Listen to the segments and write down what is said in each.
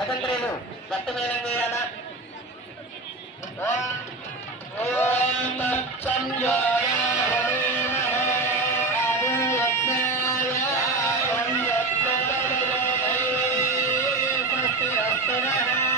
స్వతంత్రులు రక్తమేనం చేయాలా ఓం సంజయ Yeah.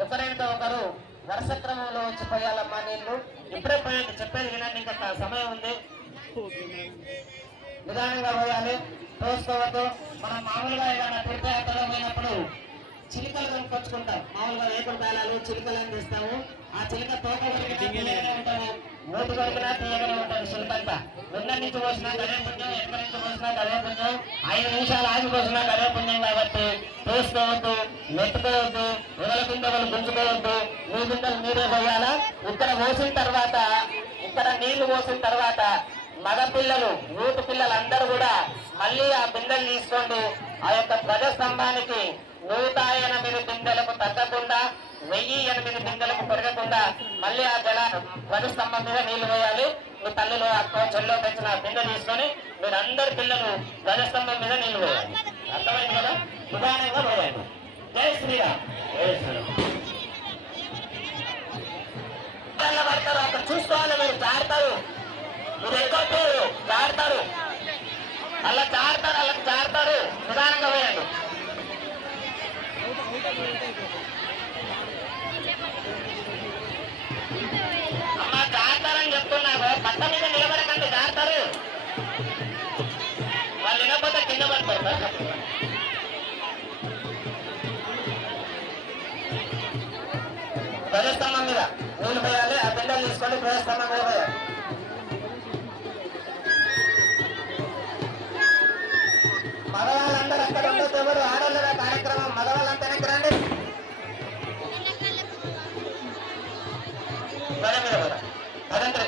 ఒకరితో ఒకరు వరుస క్రమంలో వచ్చి పోయాలమ్మా నీళ్ళు. ఇప్పుడే పోయండి చెప్పేది వినండి ఇంకా సమయం ఉంది. నిదానంగా పోయాలి. తోసుకోవద్దు. మనం మామూలుగా ఏదైనా తీర్థయాత్రలో పోయినప్పుడు చిలుకలు కొనుక్కొచ్చుకుంటాం. మామూలుగా వేకుడు పేలాలు చిలుకలు అని తీస్తాము ఆ చిలుక తోక కొరికినా ఉంటాము నోటి కొరికినా తీయగానే ఉంటుంది నుంచి పోసినా గదే పుణ్యం ఎక్కడి నుంచి పోసినా గదే పుణ్యం ఐదు నిమిషాలు ఆగి పోసినా పుణ్యం కాబట్టి చూసుకోవద్దు నెట్టుకోవద్దు ఎవరి కింద వాళ్ళు గుంజుకోవద్దు మీ బిందెలు మీరే పోయాలా ఇక్కడ పోసిన తర్వాత ఇక్కడ నీళ్ళు పోసిన తర్వాత మగ పిల్లలు యూత్ పిల్లలు అందరూ కూడా మళ్ళీ ఆ బిందెలు తీసుకోండి ఆ యొక్క ధ్వజస్తంభానికి నూట ఎనిమిది బిందెలకు తగ్గకుండా వెయ్యి ఎనిమిది బిందెలకు పెరగకుండా మళ్ళీ ఆ జల ధ్వజస్తంభం మీద నీళ్ళు పోయాలి మీ తల్లిలో అక్క చెల్లో తెచ్చిన బిందె తీసుకొని మీరు అందరు పిల్లలు ధ్వజస్తంభం మీద నీళ్ళు అర్థమైంది కదా? నిదానంగా పోయాలి జై శ్రీరామ్. చెట్ల మీద నిలబడకండి దాడతారు వాళ్ళు వినకపోతే కింద పడతారు సార్ ధ్వజస్తంభం మీద నూనె పోయాలి ఆ బిడ్డలు తీసుకొని ధ్వజస్తంభం మీద పోయాలి. మగవాళ్ళందరూ అక్కడ ఉండదు ఎవరు ఆడవాళ్ళ కార్యక్రమం మగవాళ్ళంతా రండి. ధ్వజ మీద పదండి